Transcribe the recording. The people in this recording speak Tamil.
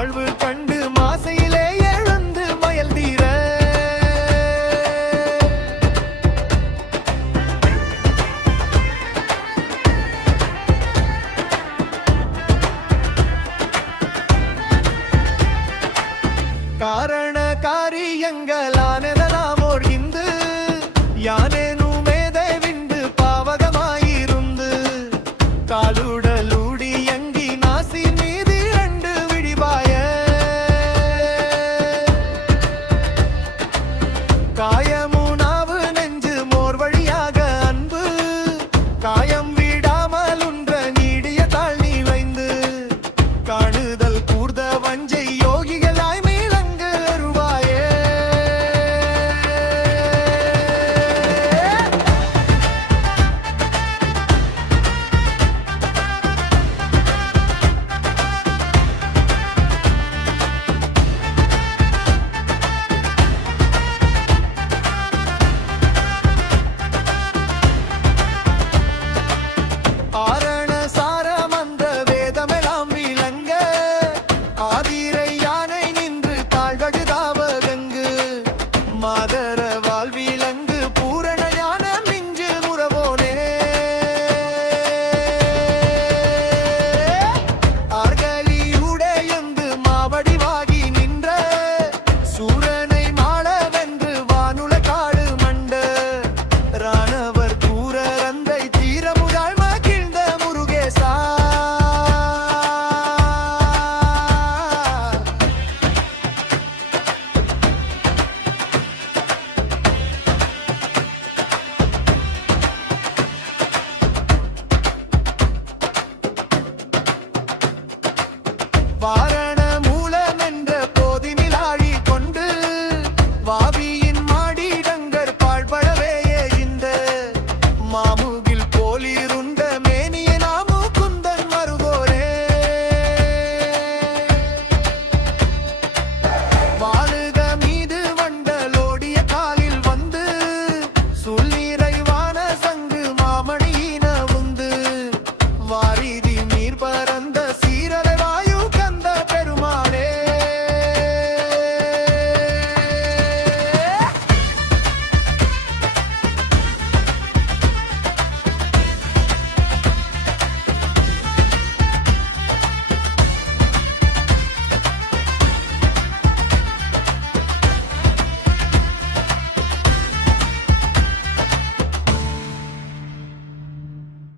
வாழ்வு கண்டு மாசையிலே எழுந்து மயல் தீர காரண காரியங்களானதெல்லாம் ஓடிந்து யானேனும் மேதை விண்டு பாவகமாயிருந்து காலுடலூடி எங்கி நாசி மீது இரண்டு விழிவாய காயமுனாவு நெஞ்சு மோர் வழியாக அன்பு காயம் விடாமல் உன்ற நீடிய தாழ் நீ வைந்து காணுதல் கூர்த வஞ்சை யோகிகளாய் மாதர வாழ்விலங்கு பூரண ஞான மிஞ்சு முறவோனே ஆர்கலியுடையந்து மாவடிவாகி நின்ற சூரனை மாளவென்று வானுல காடு மண்ட ராணவர் கூற ரந்தை தீரமுதாள் மகிழ்ந்த முருகேசா வார